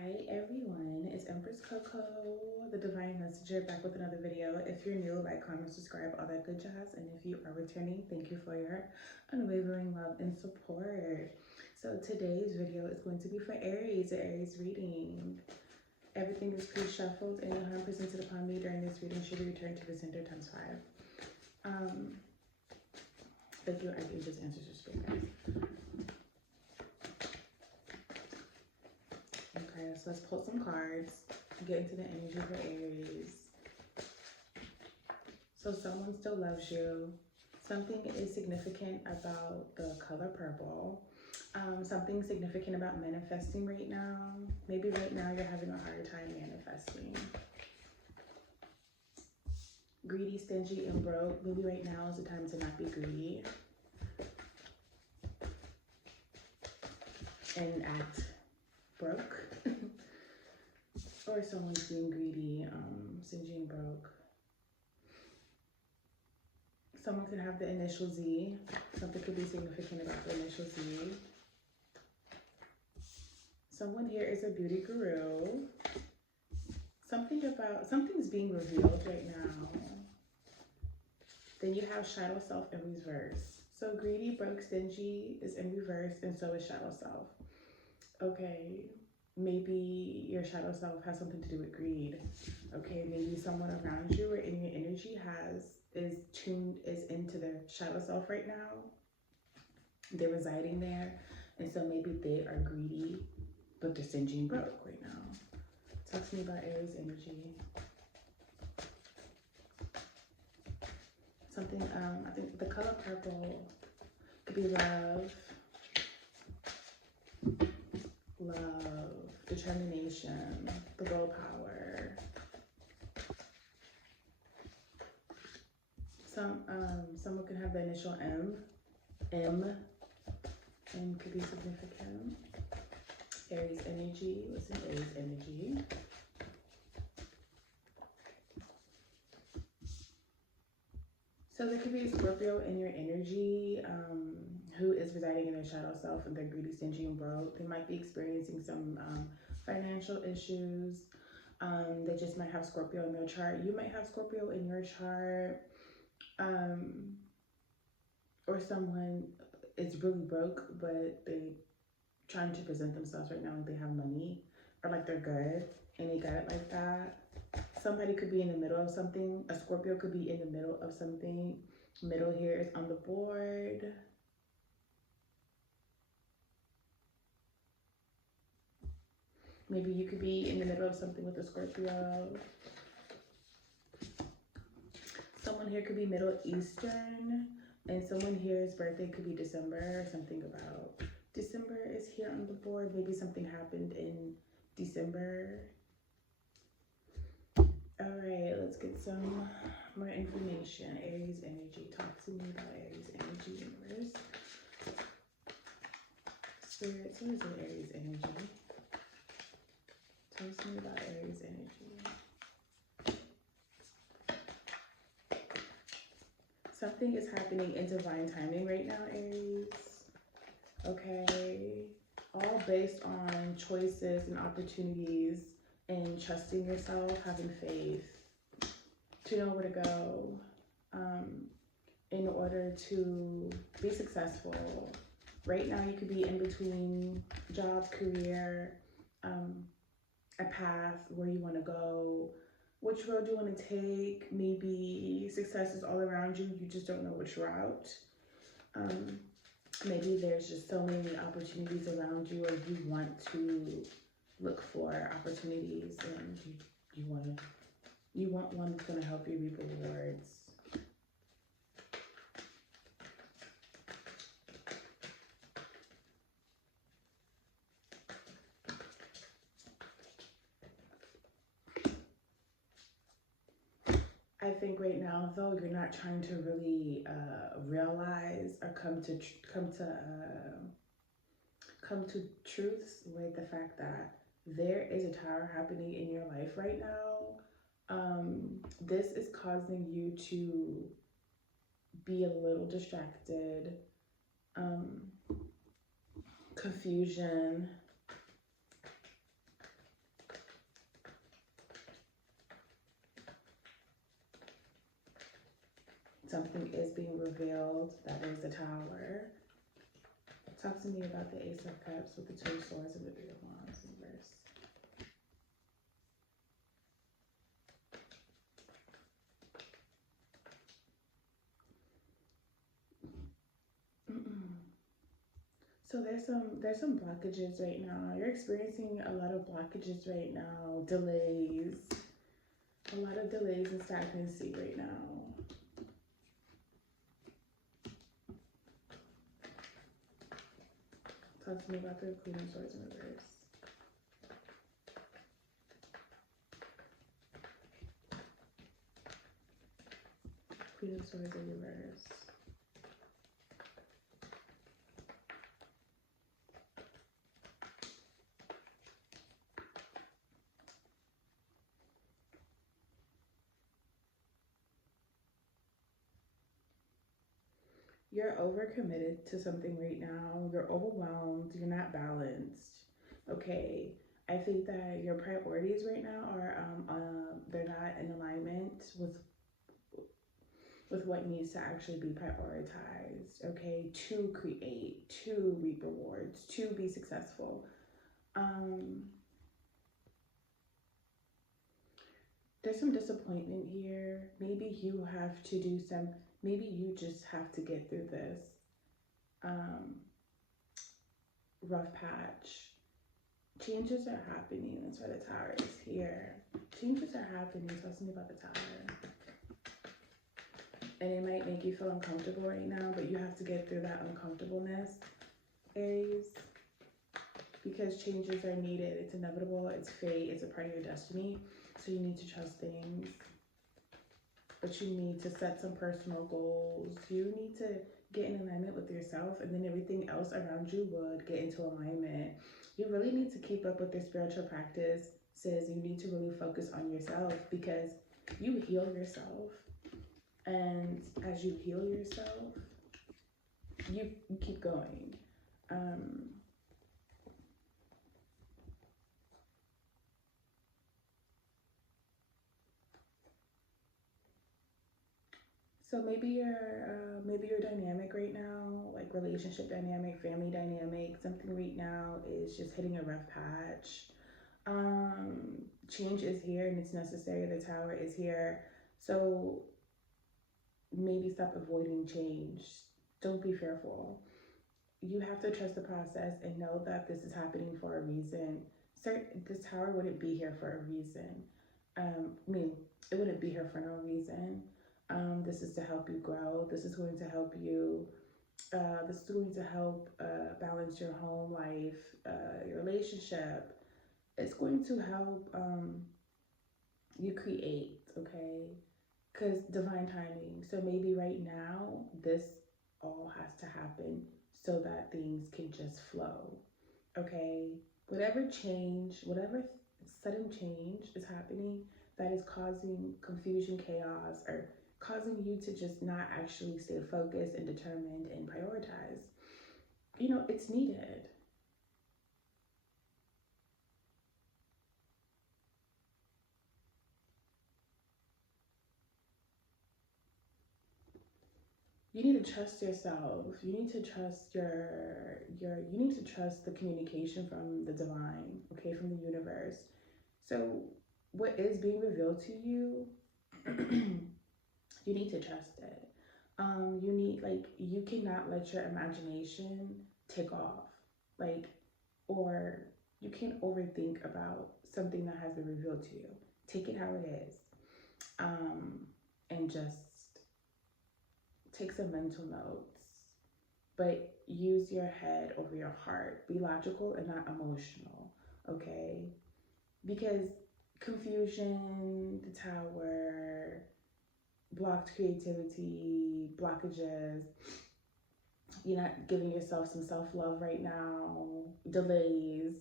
Hi everyone, it's Empress Coco, the Divine Messenger, back with another video. If you're new, like, comment, subscribe, all that good jazz. And if you are returning, thank you for your unwavering love and support. So today's video is going to be for Aries, the Aries reading. Everything is pre-shuffled and the harm presented upon me during this reading should be returned to the center times 5. Thank you, I can just answer your straight. Okay, so let's pull some cards, get into the energy for Aries. So someone still loves you. Something is significant about the color purple. Something significant about manifesting right now. Maybe right now you're having a hard time manifesting. Greedy, stingy, and broke. Maybe right now is the time to not be greedy and act broke. Or someone's being greedy, stingy, and broke. Someone could have the initial Z. Something could be significant about the initial Z. Someone here is a beauty guru. Something's being revealed right now. Then you have shadow self in reverse. So greedy, broke, stingy is in reverse, and so is shadow self. Okay, maybe your shadow self has something to do with greed. Okay, maybe someone around you or in your energy is into their shadow self right now. They're residing there, and so maybe they are greedy, but they're stingy and broke right now. Talk to me about Aries energy. Something, I think the color purple could be love, determination, the willpower. Someone could have the initial M. M could be significant. Aries energy. What's in Aries energy? So there could be a Scorpio in your energy who is residing in their shadow self and they're greedy, stingy, and broke. They might be experiencing some financial issues. They just might have Scorpio in their chart. You might have Scorpio in your chart. Or someone is really broke, but they trying to present themselves right now like they have money or like they're good and they got it like that. Somebody could be in the middle of something. A Scorpio could be in the middle of something. Middle here is on the board. Maybe you could be in the middle of something with a Scorpio. Someone here could be Middle Eastern, and someone here's birthday could be December, or something about December is here on the board. Maybe something happened in December. All right, let's get some more information. Aries energy. Talk to me about Aries energy, universe. Spirits, what is it, Aries energy? Talk to me about Aries energy. Something is happening in divine timing right now, Aries. Okay. All based on choices and opportunities and trusting yourself, having faith to know where to go in order to be successful. Right now, you could be in between job, career, a path where you want to go, which road you want to take. Maybe success is all around you, you just don't know which route. Maybe there's just so many opportunities around you, or you want to look for opportunities and you want one that's going to help you reap rewards. I think right now, though, you're not trying to really realize or come to truths with the fact that there is a tower happening in your life right now. This is causing you to be a little distracted, confusion, Something is being revealed. That is the Tower. Talk to me about the Ace of Cups with the Two of Swords and the Three of Wands in reverse. So there's some blockages right now. You're experiencing a lot of blockages right now, delays, a lot of delays and stagnancy right now. Talk to me about the Queen of Swords in reverse. Queen of Swords in reverse. You're overcommitted to something right now. You're overwhelmed. You're not balanced. Okay. I think that your priorities right now are they're not in alignment with what needs to actually be prioritized. Okay, to create, to reap rewards, to be successful. There's some disappointment here. Maybe you have to do some. Maybe you just have to get through this rough patch. Changes are happening. That's why the Tower is here. Changes are happening. Tell me about the Tower. And it might make you feel uncomfortable right now, but you have to get through that uncomfortableness, Aries, because changes are needed. It's inevitable. It's fate. It's a part of your destiny. So you need to trust things. But you need to set some personal goals. You need to get in alignment with yourself, and then everything else around you would get into alignment. You really need to keep up with your spiritual practices. You need to really focus on yourself, because you heal yourself. And as you heal yourself, you keep going. So maybe your dynamic right now, like relationship dynamic, family dynamic, something right now is just hitting a rough patch. Change is here and it's necessary. The Tower is here. So maybe stop avoiding change. Don't be fearful. You have to trust the process and know that this is happening for a reason. This Tower wouldn't be here for a reason. It wouldn't be here for no reason. This is to help you grow. This is going to help you. This is going to help balance your home life, your relationship. It's going to help you create, okay? Because divine timing. So maybe right now, this all has to happen so that things can just flow, okay? Whatever change, whatever sudden change is happening that is causing confusion, chaos, or causing you to just not actually stay focused and determined and prioritize, it's needed. You need to trust yourself. You need to trust you need to trust the communication from the divine, okay, from the universe. So what is being revealed to you, you need to trust it. You cannot let your imagination take off. Like, or you can't overthink about something that has been revealed to you. Take it how it is. And just take some mental notes, but use your head over your heart. Be logical and not emotional, okay? Because confusion, the Tower, blocked creativity, blockages, you're not giving yourself some self-love right now, delays,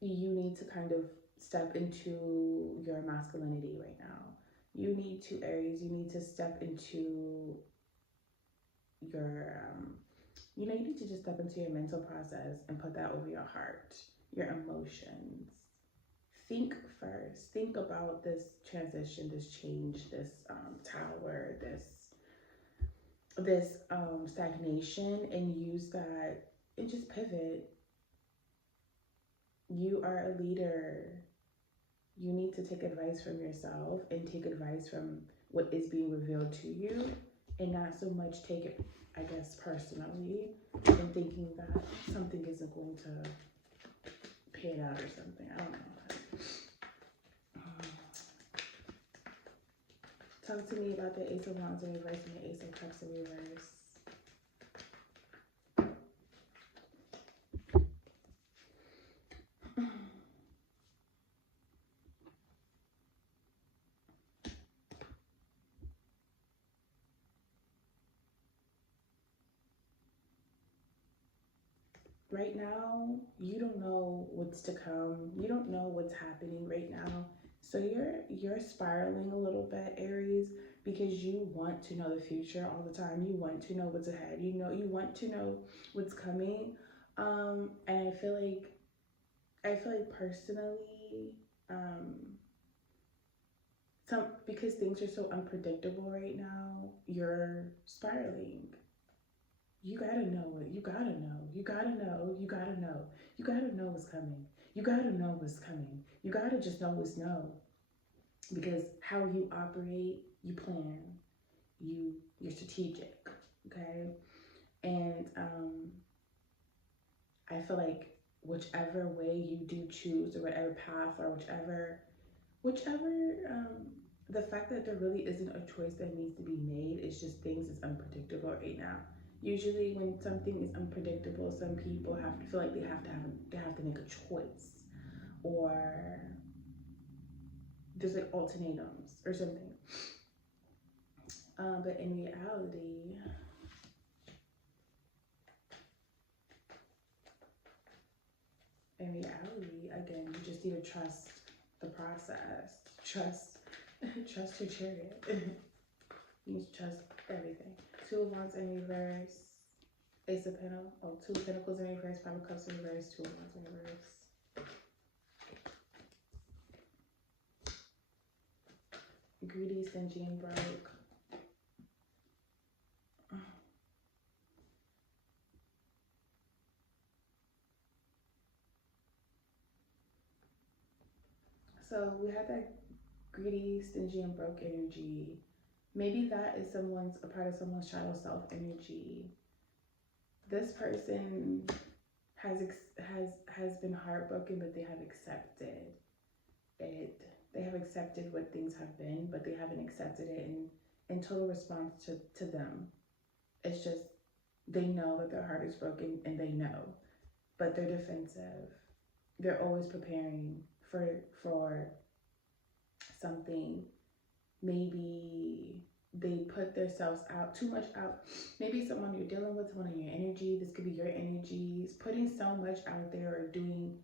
you need to kind of step into your masculinity right now. You need to, Aries, you need to step into your you need to just step into your mental process and put that over your heart, your emotions. Think first. Think about this transition, this change, this Tower, this this stagnation and use that and just pivot. You are a leader. You need to take advice from yourself and take advice from what is being revealed to you, and not so much take it, I guess, personally, and thinking that something isn't going to pan out or something. I don't know. Talk to me about the Ace of Wands in reverse and the Ace of Cups in reverse. Right now, you don't know what's to come. You don't know what's happening right now. So you're spiraling a little bit, Aries, because you want to know the future all the time. You want to know what's ahead. You want to know what's coming. And I feel like personally, because things are so unpredictable right now, you're spiraling. You gotta know it. You gotta know. You gotta know. You gotta know. You gotta know what's coming. You gotta know what's coming. You gotta just know what's no. Because how you operate, you plan. You're strategic. Okay? And I feel like whichever way you do choose, or whatever path, or whichever the fact that there really isn't a choice that needs to be made. It's just things is unpredictable right now. Usually when something is unpredictable, some people have to feel like they have to make a choice, or there's like ultimatums or something. But in reality, again, you just need to trust the process. Trust your chariot. You need to trust everything. Two of Wands in reverse. Ace of Pentacles. Oh, Two of Pentacles in reverse. Five of Cups in reverse. Two of Wands in reverse. Greedy, stingy, and broke. So we had that greedy, stingy, and broke energy. Maybe that is a part of someone's shadow self energy. This person has been heartbroken, but they have accepted it. They have accepted what things have been, but they haven't accepted it in total response to them. It's just they know that their heart is broken, and they know, but they're defensive. They're always preparing for something. Maybe they put themselves out too much out. Maybe someone you're dealing with, someone in your energy. This could be your energies, putting so much out there, or doing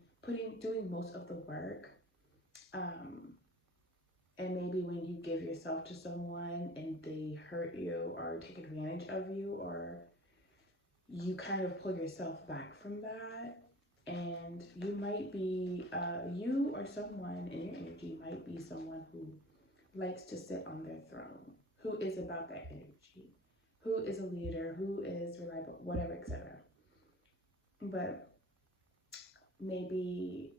most of the work. And maybe when you give yourself to someone and they hurt you or take advantage of you, or you kind of pull yourself back from that, and you might be you or someone in your energy might be someone who likes to sit on their throne, who is about that energy, who is a leader, who is reliable, whatever, etc. But maybe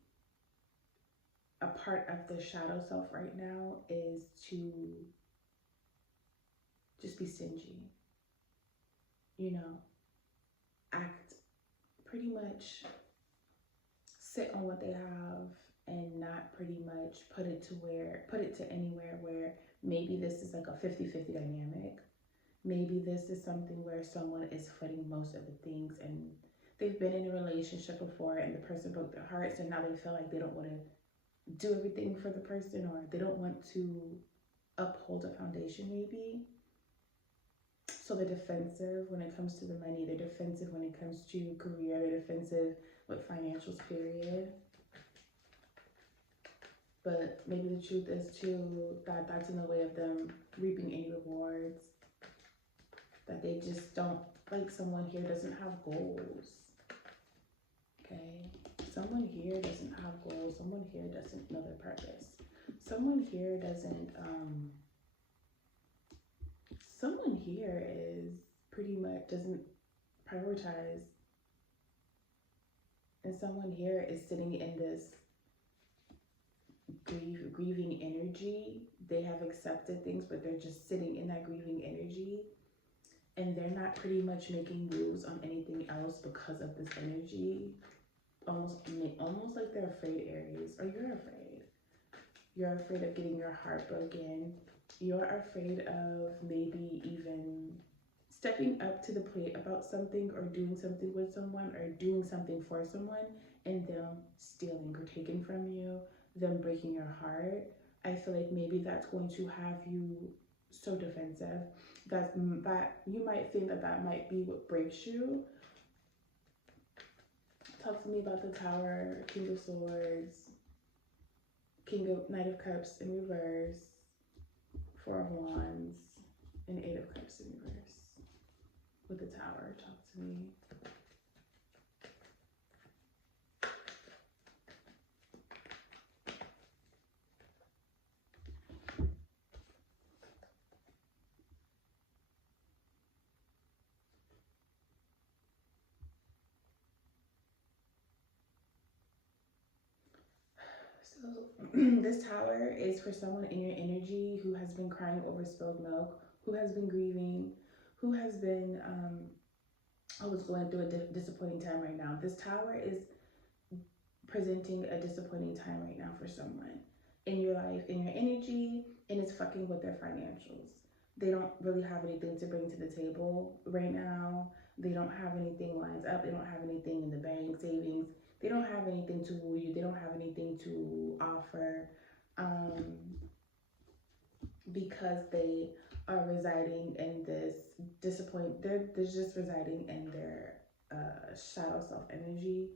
a part of the shadow self right now is to just be stingy, act pretty much, sit on what they have, and not pretty much put it to anywhere where maybe this is like a 50-50 dynamic. Maybe this is something where someone is footing most of the things, and they've been in a relationship before and the person broke their heart, so now they feel like they don't want to do everything for the person, or they don't want to uphold a foundation maybe. So they're defensive when it comes to the money, they're defensive when it comes to career, they're defensive with financials, period. But maybe the truth is too that that's in the way of them reaping any rewards. That they just don't, like, someone here doesn't have goals. Okay? Someone here doesn't have goals. Someone here doesn't know their purpose. Someone here is pretty much doesn't prioritize. And someone here is sitting in this grieving energy. They have accepted things, but they're just sitting in that grieving energy. And they're not pretty much making moves on anything else because of this energy. Almost like they're afraid, Aries, or you're afraid. You're afraid of getting your heart broken. You're afraid of maybe even stepping up to the plate about something, or doing something with someone, or doing something for someone, and them stealing or taking from you, them breaking your heart. I feel like maybe that's going to have you so defensive that you might think that might be what breaks you. Talk to me about the Tower, King of Swords, Knight of Cups in reverse, Four of Wands, and Eight of Cups in reverse. With the Tower, talk to me. So this Tower is for someone in your energy who has been crying over spilled milk, who has been grieving, who has been going through a disappointing time right now. This Tower is presenting a disappointing time right now for someone in your life, in your energy, and it's fucking with their financials. They don't really have anything to bring to the table right now. They don't have anything lined up. They don't have anything in the bank, savings. They don't have anything to woo you. They don't have anything to offer, because they are residing in this they're just residing in their shadow self energy.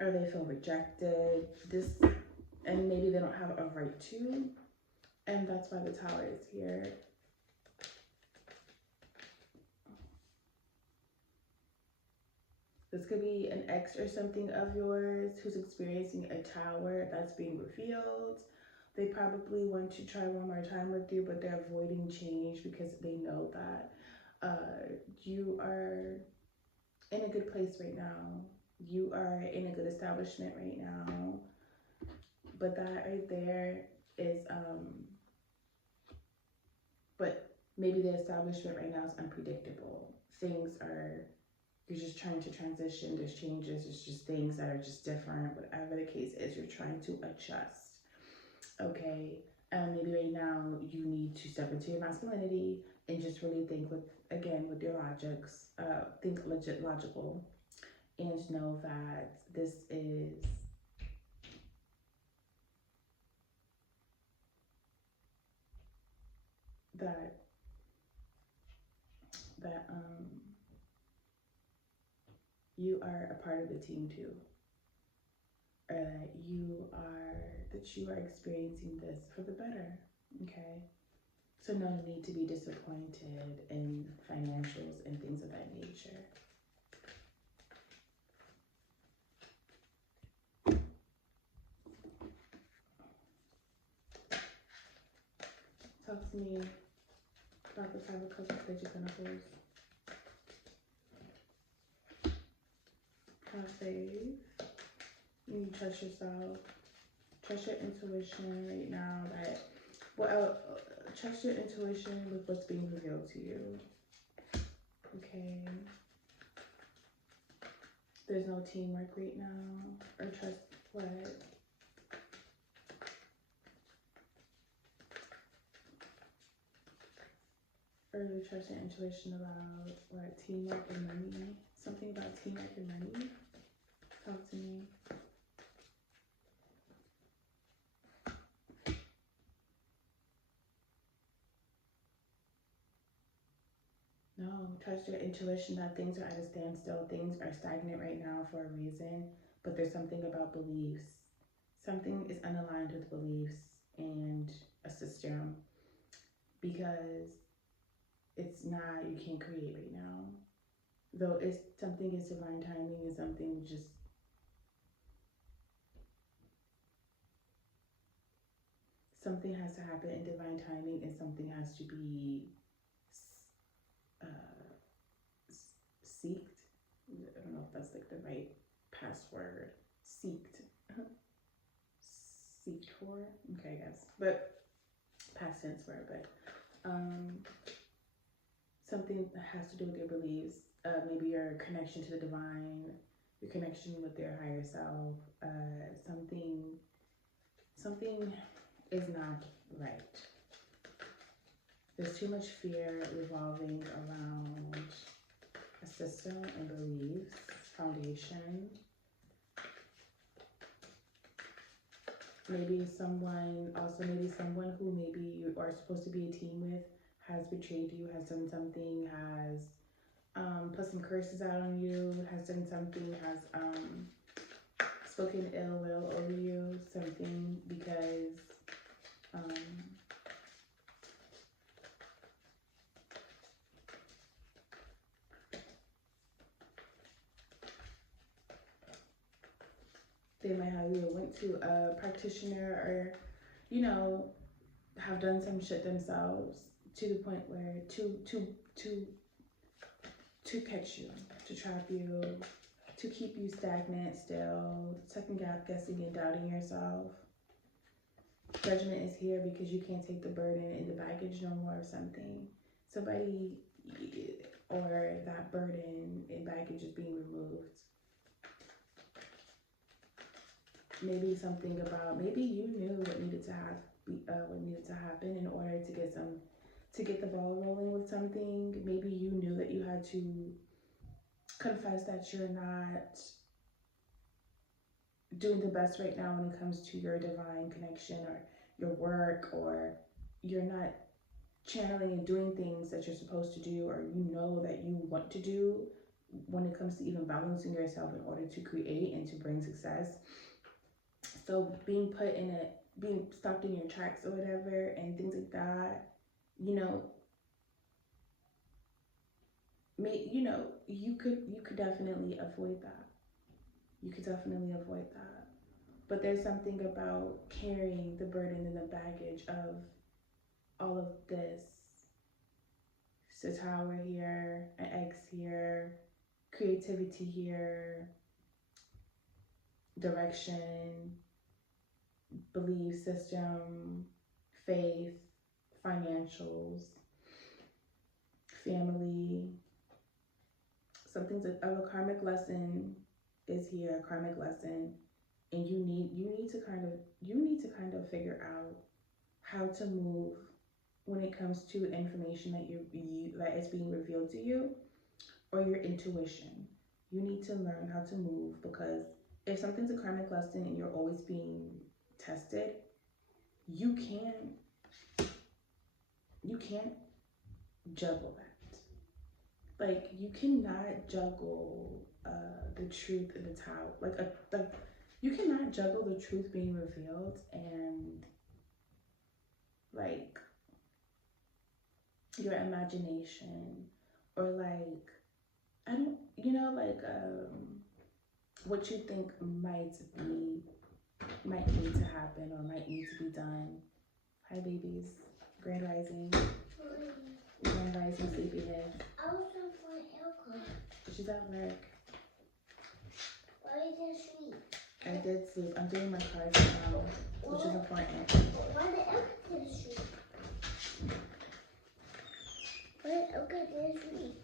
Or they feel rejected. And maybe they don't have a right to, and that's why the Tower is here. This could be an ex or something of yours who's experiencing a Tower that's being revealed. They probably want to try one more time with you, but they're avoiding change because they know that you are in a good place right now. You are in a good establishment right now. But that right there is, but maybe the establishment right now is unpredictable. You're just trying to transition, there's changes, there's just things that are just different. Whatever the case is, you're trying to adjust, okay? Maybe right now you need to step into your masculinity and just really think with your logics, think logical, and know that this is that you are a part of the team too, or that you are experiencing this for the better, okay? So no need to be disappointed in financials and things of that nature. Talk to me about the Five of Cups, Page of Pentacles. Have faith. You trust yourself. Trust your intuition right now. Trust your intuition with what's being revealed to you. Okay. There's no teamwork right now. Or trust what? Or trust your intuition about what? Teamwork and money? Something about teamwork and money? Talk to me. No, trust your intuition that things are at a standstill. Things are stagnant right now for a reason, but there's something about beliefs. Something is unaligned with beliefs and a system, because it's not, you can't create right now. Though something is divine timing and something something has to happen in divine timing, and something has to be seeked. I don't know if that's like the right password. Seeked. Seeked for. Okay, I guess. But past tense word, but something that has to do with your beliefs. Maybe your connection to the divine, your connection with your higher self. Something is not right. There's too much fear revolving around a system and beliefs, foundation. Maybe someone who maybe you are supposed to be a team with has betrayed you, has done something, has put some curses out on you, has done something, has spoken ill will over you, something, because they might have either went to a practitioner or, have done some shit themselves to the point where to catch you, to trap you, to keep you stagnant still, second guessing and doubting yourself. Judgment is here because you can't take the burden and the baggage no more of something. Somebody or that burden and baggage is being removed. Maybe something about, maybe you knew what needed to happen in order to get the ball rolling with something. Maybe you knew that you had to confess that you're not doing the best right now when it comes to your divine connection or your work, or you're not channeling and doing things that you're supposed to do, or you know that you want to do when it comes to even balancing yourself in order to create and to bring success. So being stopped in your tracks or whatever and things like that, you could definitely avoid that. You could definitely avoid that. But there's something about carrying the burden and the baggage of all of this. It's a tower here, an X here, creativity here, direction, belief system, faith, financials, family. Something's of a karmic lesson is here, a karmic lesson, and you need to kind of figure out how to move when it comes to information that is being revealed to you, or your intuition. You need to learn how to move, because if something's a karmic lesson and you're always being tested, you can't juggle that. Like, you cannot juggle the truth in the tower. You cannot juggle the truth being revealed and like your imagination, or like, I don't, what you think might need to happen or might need to be done. Hi babies, grand rising, sleepyhead. I was on my alcohol. She's at work. Why did you sleep? I did sleep. I'm doing my cards now, which is important. Why did Elka sleep? Why did Elka sleep?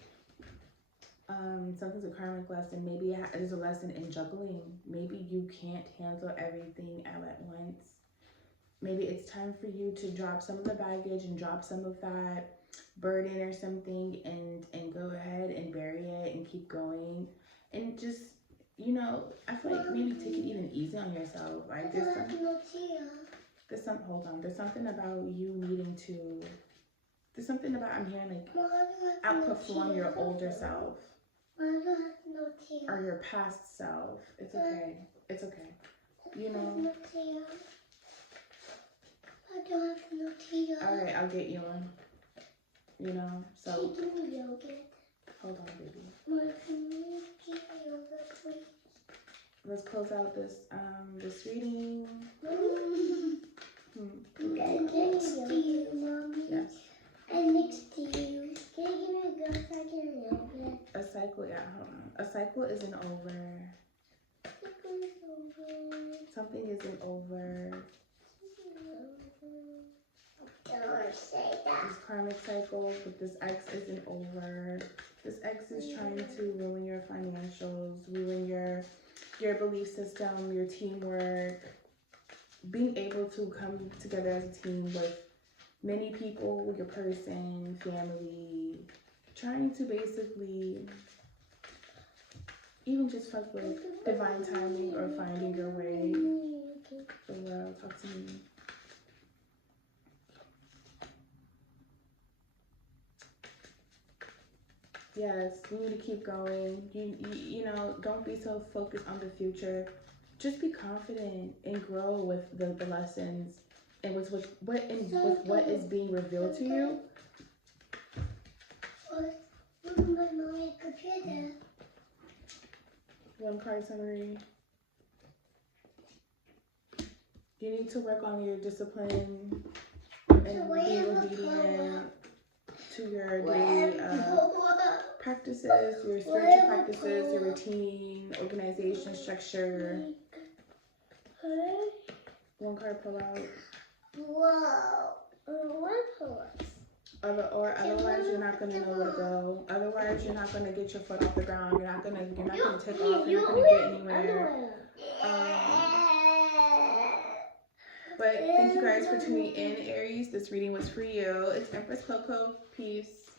Something's a karmic lesson. Maybe there's a lesson in juggling. Maybe you can't handle everything all at once. Maybe it's time for you to drop some of the baggage and drop some of that burden or something, and go ahead and bury it and keep going. And just, I feel like maybe take it even easy on yourself. Like there's something about you needing to, there's something about, I'm hearing like outperform your older self. Or your past self. It's okay. It's okay. I don't have no tea. Alright, I'll get you one. So. Yogurt. Hold on, baby. Mom, can you give me yogurt, please? Let's close out this reading. And next to you, Mommy. Yes. And next to you. Can you give me a go so I can know that? A cycle, yeah, hold on. A cycle isn't over. Cycle is over. Something isn't over. Don't say that. These karmic cycles with this ex isn't over. This ex is trying to ruin your financials, ruin your belief system, your teamwork. Being able to come together as a team with many people, your person, family, trying to basically even just fuck with divine timing or finding your way. The world, talk to me. Yes, you need to keep going. You know, don't be so focused on the future. Just be confident and grow with the lessons and with what is being revealed to you. My computer. One card summary. You need to work on your discipline and being obedient to your daily practices, your spiritual practices, your routine, organization, structure. One card pull out. Whoa. One horse. Otherwise you're not gonna know where to go. Otherwise you're not gonna get your foot off the ground. You're not gonna take off. You're not gonna get anywhere. But thank you guys for tuning in, Aries. This reading was for you. It's Empress Coco. Peace.